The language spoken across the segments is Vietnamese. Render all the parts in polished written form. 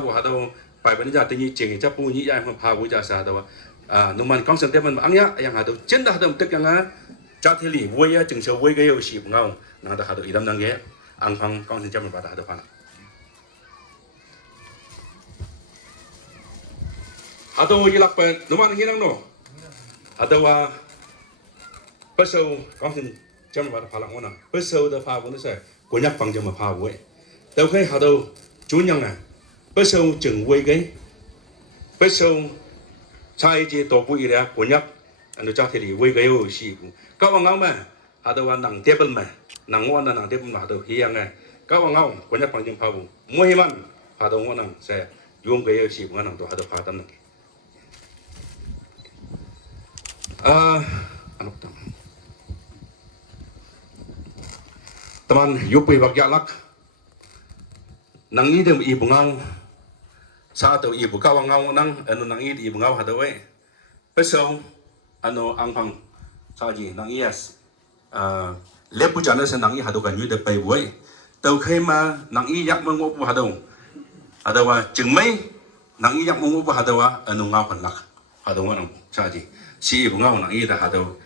bu ha do pai ban ja tingi ching cha pu ni ya ma pha bu ja sa do numan kong sen te man ang ya yang ha do chen da dam tek yang cha the li wo ya ching so wo ge yo si ngau na da ha do idam nang ge Angphang kong sen cha man ba da ha do pa ha do ilak pa numan ngi nang no ha do wa Pessao kong sen cha man ba da pa lang ona Pessao da pha bu no sa Konyak phang cha ma pha bu đâu khi họ đâu chú nhân Pessao chừng quay cái Pessao sai chỉ tổ bụi ra của nhắc anh cho thì quay cái ở xí các bạn ngáo mà họ đâu ăn nặng tép mà nặng ngon là nặng tép mà đâu hiang này các bạn ngáo của nhắc bằng chừng phao mua hiếm ăn họ đâu ngon nặng sẽ dùng cái ở xí ngon nặng tôi họ đâu phá tận nặng teman yupi bagyak lak nang i dem ibu ngau sa to ibu ka ngau nang anu nang i ibu ngau hadawe Pessao anu Angphang sa ji nang yes lepu jana sa nang i hadu kan yu de pai buai tau khai ma nang i yak mong bu hadu hadawa chừng mấy nang i yak mong bu hadawa anu ngau kan lak hadu nang sa ji si ibu ngau nang i da hadu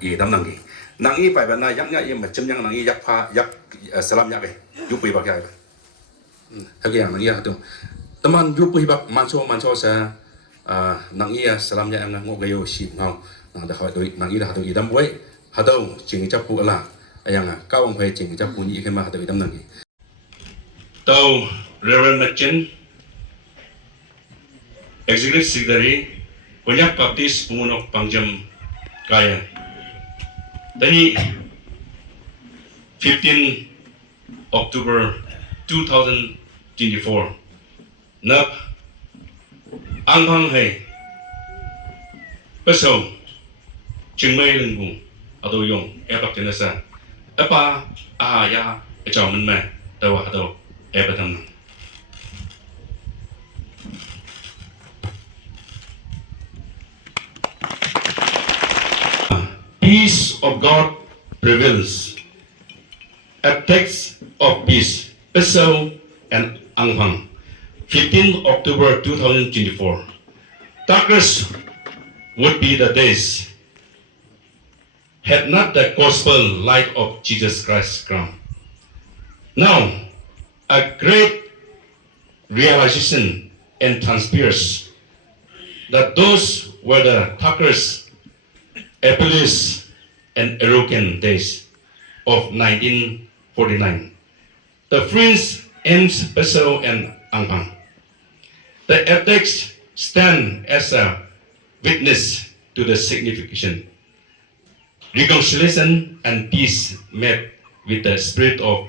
i dam nang gi nang i pai ban na yak nya i ma chim yang nang i yak pha yak salam yak be yu pai bak ya cái yang nang tuh teman jupu hibak manso sa nang iya salamnya em ngok gayo si ngau nang dah doi nang ida hadu idam boy hadu ching chapu ala ayang kawang phai ching chapu ni khema hadu idam nang tau Reverend Machen Executive Secretary Konyak Baptist Pumunok Pangjam Kaya tadi 15 October 2024 nấp Angphang hay Pessao chừng mấy lần vùng ở đâu dùng Epitaph trên sa apa ya chào mình mà đâu ở đâu Epitaph peace of God prevails. A text of peace. Pessao and Angphang, 15 October 2024. Darkness would be the days had not the gospel light of Jesus Christ come. Now, a great realization and transpires that those were the darkest, ableist, and arrogant days of 1949. The friends ends Pessao and Angphang. The attacks stand as a witness to the significant reconciliation and peace met with the spirit of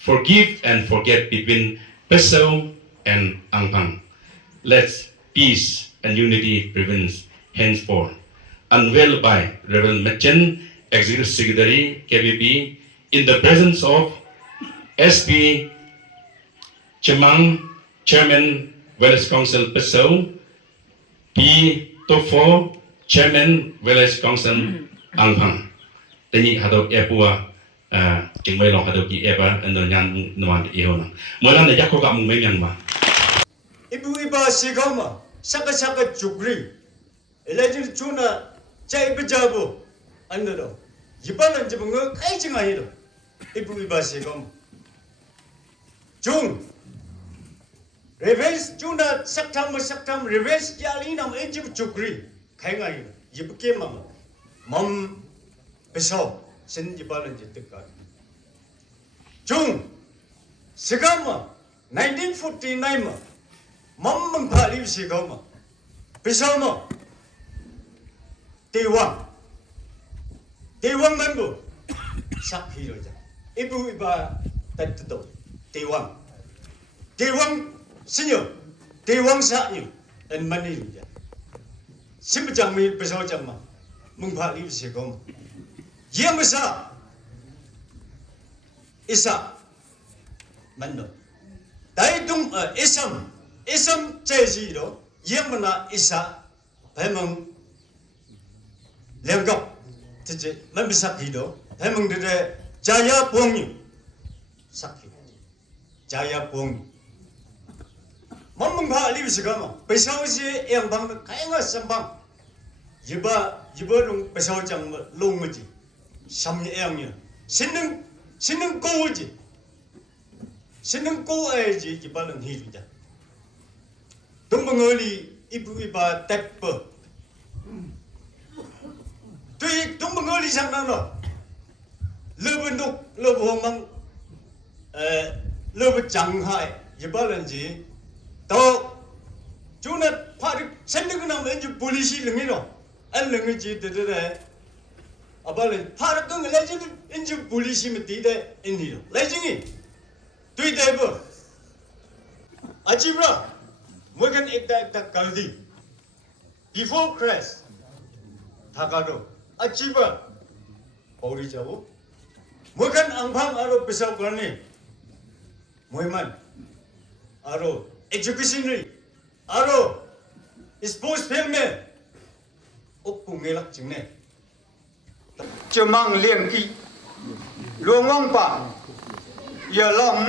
forgive and forget between Pessao and Angphang. Let peace and unity prevail henceforth. Unveiled by Reverend Machen, Executive Secretary, KBP, in the presence of SP Chemang, Chairman, Village Council Pessao, P. Tofo, Chairman, Village Council Angphang. Tani hado epua chừng mấy lòng hado ki epa ando nyan nuan iho na. Molan na yakko ka mong may yang ba. Ibu iba sigama saka chukri. Elajir chuna chai bejabu ando. Yibalan jibunga kai jinga hido. Ibu iba sigama. Chung Prevails chuna saktam Prevails yali nam ejib chukri khai ngai yib ke mam Pessao sin yibalan jitka chung sigama 1949 mam phali sigama Pessao ma Tewang manbu sakhi roja ibu iba tatto Tewang Senior, Tewang Sa'nyo, and Manila. Simpajang may Pessao Jama, Mungpali Sigom. Yamasa Isa Mando. Daitung Isam Chesido, Yamana Isa, Hemong Lengop, Mambisakido, Hemong de Jaya Pongi, Saki, Jaya Pongi. mamang ba ali bisigama Pessao si Angphang na kaya nga sambang iba nung Pessao chang long mo ji samnya angnya sineng ko ji sineng ko ai ji iba lang hiru ja tung mengoli iba teppa tuy tung mengoli sang nano lebenduk lebomang lebe Shanghai iba lang ji tao chú nó phải được xem được cái nào mà anh police là nghe rồi anh là người gì đấy đấy à bảo là phải được cái người lấy chứ anh police mà tí đấy anh hiểu lấy chứ gì tuy đấy bữa à chị bro mỗi cái ekta cái gì before crash thằng đó à chị bro bảo đi cháu mỗi cái Angphang ở đâu Pessao cái này mỗi man ở đâu educationally aro sports film में ốc nghe lắc chứng này chưa mang liền kỹ luồng ngang pa giờ lòng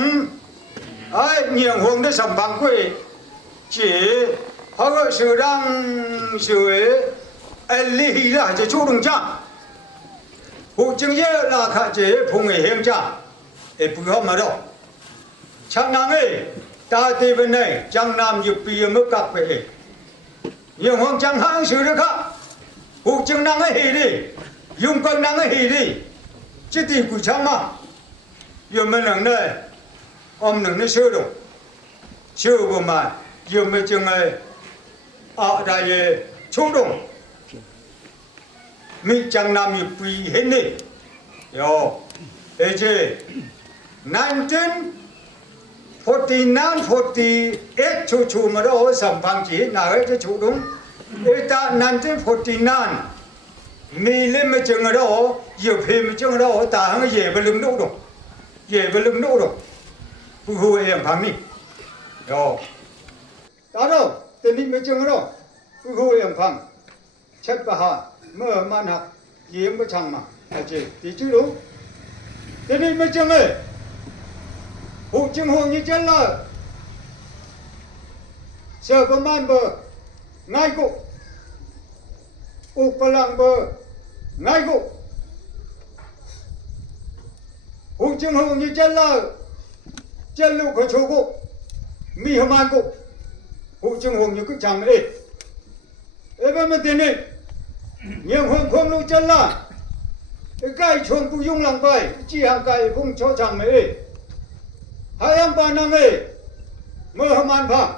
ai nhiều hôm để sắm bằng quê chỉ họ gọi sự đang sự ấy lý là chỉ chú đồng cha hộ chứng gì là khả chế phùng nghệ hiểm cha để phù hợp mà đâu chẳng năng ấy ta thì bên này chẳng làm gì bây mới cặp về nhiều hôm chẳng hang sự được khác hộ chứng năng ấy đi dùng con năng ấy đi chứ thì cũng chẳng mà giờ mình ở đây ông đừng nói sơ đâu sơ của mà giờ mình chừng này ở đây冲动mình chẳng làm gì bây hết đi yo ấy chứ 49, 48 chú mà đó sắm phẳng chỉ nào ấy chứ chú đúng. Ta 1949 mi lên mà chừng ở đó, nhiều phim mà chừng ở đó ta hàng về bên lưng đâu đâu, về bên lưng đâu đâu, phụ em phẳng mi, rồi, ta đâu, tên đi mà chừng ở đó, phụ em phẳng, chết bà hà, mở màn học, gì mà chẳng mà, chỉ tí chứ đúng, tên đi mà chừng ấy. Hộ chứng hộ như chân là sở công an bờ ngay cụ ục và làng bờ ngay cụ hộ chứng hộ như chân là chân lục ở chỗ cụ mi hầm an cụ hộ chứng hộ như cứ chẳng ấy bên mình tiền đi nhiều hơn không lưu chân là cái chuồng cụ dung làng bầy chỉ hàng cái không cho chẳng ấy hai em ba năm ấy mơ hâm an phẳng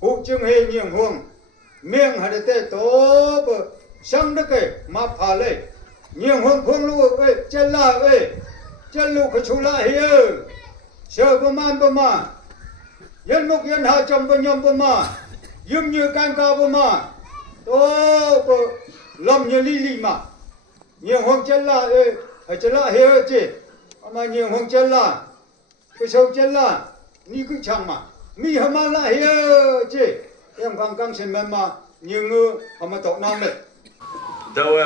hộ chứng hệ nhiều huồng miệng hạt tê tốt sang đất cái mà phá lấy nhiều huồng không lưu ấy chân là ấy chân lục cái chú lại hiu sợ bơm an bơm mà dân mục dân hạ chấm bơm nhom bơm mà yếm như can cao bơm mà tốt lâm như li mà nhiều huồng chân là ấy chân là hiu chứ mà nhiều huồng chân là cái sâu chân là ni cứ chẳng mà mi hâm mà lại chứ em càng căng xem mà nhiều người họ mà tổ nam đấy đâu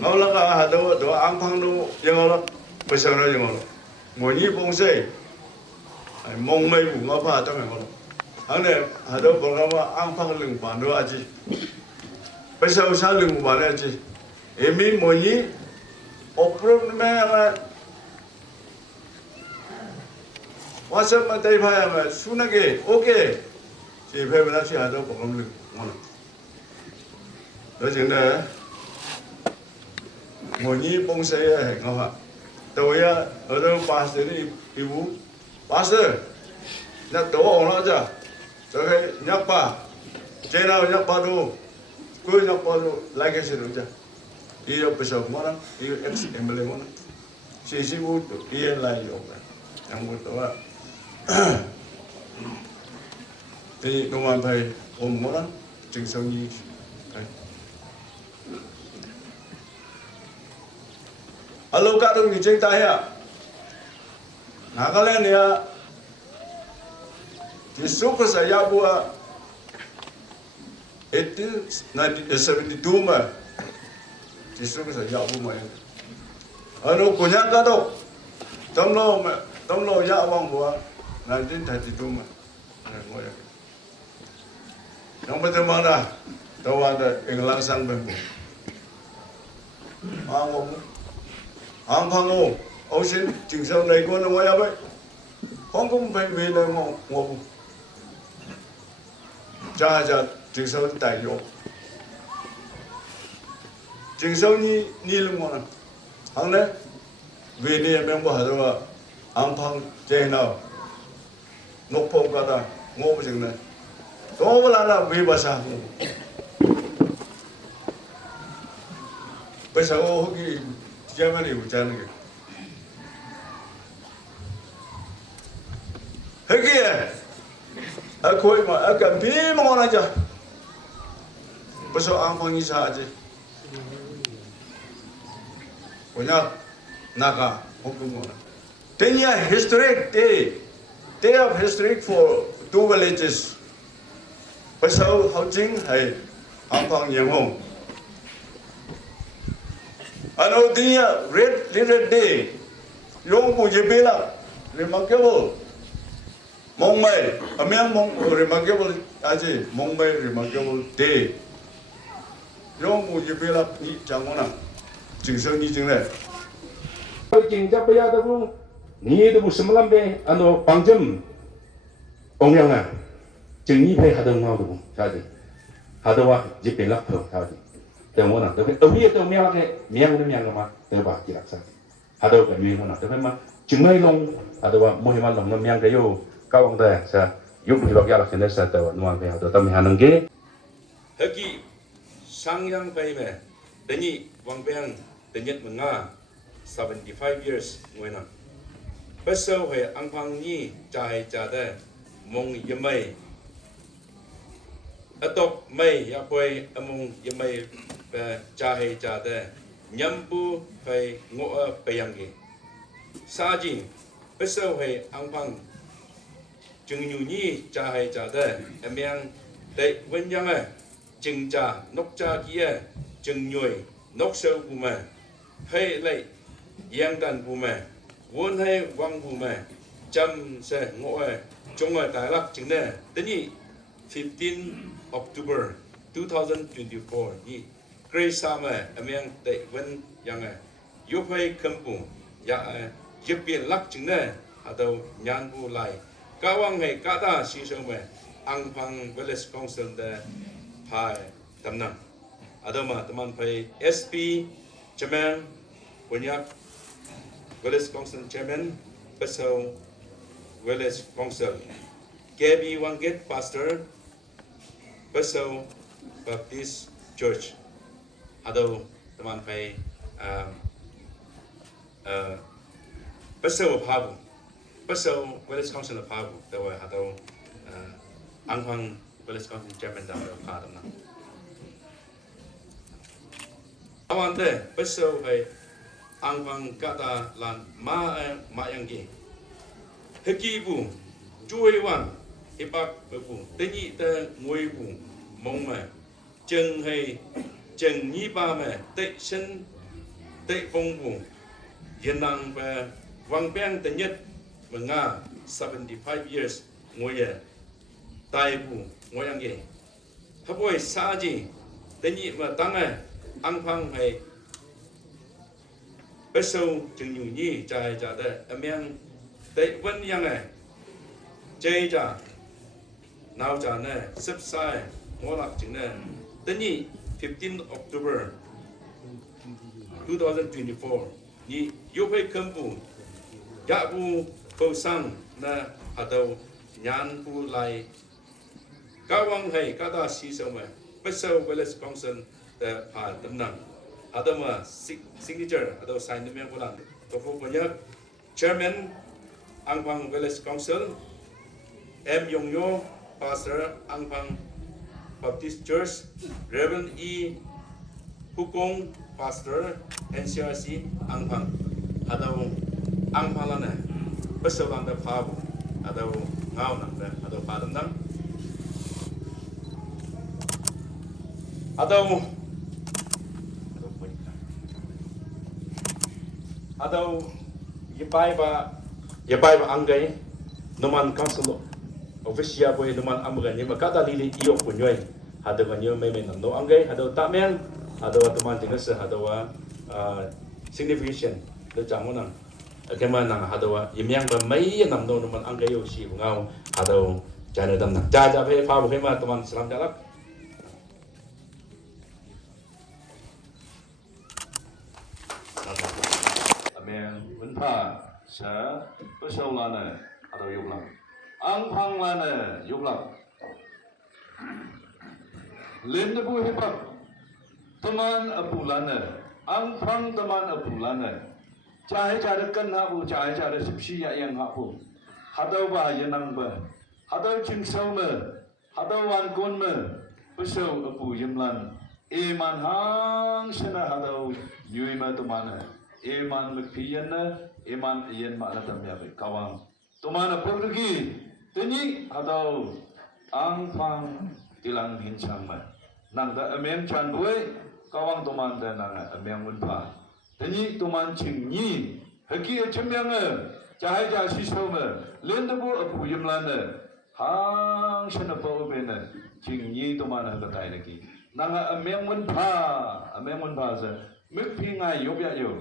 ngao lắc à đâu Angphang đâu yang lắc bây giờ nó yang ngồi như bông xe mong mấy vụ ngao pha trong này anh này đâu bảo là Angphang lưng bản đâu à chứ bây giờ sao lưng bản này chứ em mi ngồi như open mẹ WhatsApp mà tay phải mà xuống cái ok chỉ phải mình chỉ hạt đâu có công lực ngon đó chính là ngồi như bông xe hay không ạ tôi ở đâu pass đi ibu pass nhắc tổ ông nó chứ cho cái nhắc ba trên nào nhắc ba đâu cứ nhắc ba đâu lại cái gì nữa chứ đi ở Pessao mà đi ex MLA mà si bu đi lại rồi yang betul thì công an thầy ôm mỗi lần chừng sau nhi alo các đồng chí trên tay à nào có lên nè thì số cái xảy ra bữa itu na 72 mà thì số cái xảy ra bữa mà ở đâu cũng nhắc cái đâu tóm lo ya wang bữa 1932 mà ngồi nông bên trong đó tàu ăn được England sang bên Angphang ngô ocean chừng sau này con nó ngoài vậy Hong Kong phải về là ngô cha chừng sau đại vô chừng sau ni luôn ngon hàng đấy về đây em bảo rồi Angphang chơi nào nộp phong cả ta ngô một chừng này đó là về bà sa Pessao cái Germany của cha này cái kia ở khối mà ở gần phía mà ngon chưa Pessao Angphang như sao chứ punya naga hukum ngon 10-year historic day of historic for two villages Pessao Hangsheang hay Angphang Village ano dia red leader day yung bujibila remarkable mong mai amyang mong remarkable aji mong mai remarkable day yung bujibila ni changona jingseung ni jingre 진짜 bây 니도 무슨 말인데 아노 방점 옹양아 정리해 하던 나오고 자지 하더와 집에 락터 자지 때문에 또 위에 또 명하게 명mà tôi bảo chỉ là sao 하더 cái miếng nó tôi mà chứng minh long 하더와 뭐해만 long 명그 요 cao ông đây sa giúp thì bác là cái này sa tôi nói về 하더 tâm 하는 게 여기 상양 배에 되니 왕병 되니 뭔가 75 years 뭐나 Pessao hay Angphang ni trái trái mong yamai atop mai yapoi among yamai trái trái nyambu hay ngõ payangi saji Pessao hay Angphang chừng nhu ni trái trái amyang để vấn yang chừng cha nóc cha kia chừng nhuy nóc sâu của mà hay lại yang đàn của mà vốn hay quang bù mà chăm sẽ ngõ trong ngoài đại lạc chính này đến nhị 15 October 2024 nhị Grace Summer ameng tại vân yang giúp hay khâm bù ya giúp biển lạc chính này ở đâu nhàn bù lại cao quang hay cả ta sinh sống mà Angphang Village Council để phải tầm năng ở đâu mà tụi phải SP Chairman Konyak Village Council Chairman, Pessao Village Council, KB Wangget Pastor, Pessao Baptist Church. Atau teman pai Pessao Pabu, Pessao Village Council Pabu, atau Angphang Village Council Chairman dah ada mana. Awan deh Pessao pai Angphang kata lan ma yang ge heki bu chui wan ipak bu tenyi te ngui bu mong ma chừng hay chừng ni ba ma tệ sen tệ phong bu yên năng và vang beng te nhất và nga 75 years ngồi tai bu ngồi yang ge haboi sa ji tenyi ma tang Angphang hay Pessao chừng nhiều nhỉ trái trái đấy em yang tây vân yang này chơi trả nào trả này sắp sai ngõ lạc chừng này đến nhỉ 15 October 2024 nhỉ yêu phải khâm bù dạ bù phâu sang na hà đầu nhàn bù lại cao quang hay cả ta xí sâu mà Pessao Village Council để phải tầm năng ada mà signature ada sign the memang pulang tofu banyak chairman Angphang Village Council M Yongyo pastor Angphang Baptist Church Reverend E Hukong pastor NCRC Angphang ada Angphang lana Pessao lana phabu ada ngau nang ada padam nang ada yepai ba anggai noman council official boy teman amgan ni makata lili iyo punyoi hado ganyo may nando angay hado tamen hado teman tinggal hado significant do jango nang kema nang hado yimyang ba may nando teman angay yo si ngau hado jana dam nang jaja pe pa bo kema teman salam jalak amen unpa sa Pessao lana hado yuklang Angphang lana yuklang Lenda bu hebat teman apulana Angphang teman apulana cahaya cara kena bu cahaya cara sepsi yang hapu hadau ba yenang ba hadau cingsau me hadau wan kon me Pessao apu yemlan iman hang sena hadau yuima temana iman lekpiana iman yen mak latam ya kawang temana pergi teni hadau Angphang tilang hincang man nang da amem chan boy kawang toman da nang amem unpa tani toman chingni haki chemyang chai ja sisau me lenda bo apu yimlan hang shana bo bena chingni toman ha tai lagi nang amem unpa za mek pingai yobya yo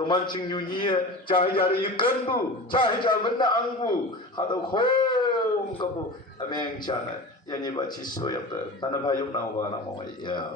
Tuman cing nyunyi cahaya jari ikan bu cahaya jari benda angbu atau khom kapu ameng cana yang ni baca so ya tanah payung nang wa nang mau ya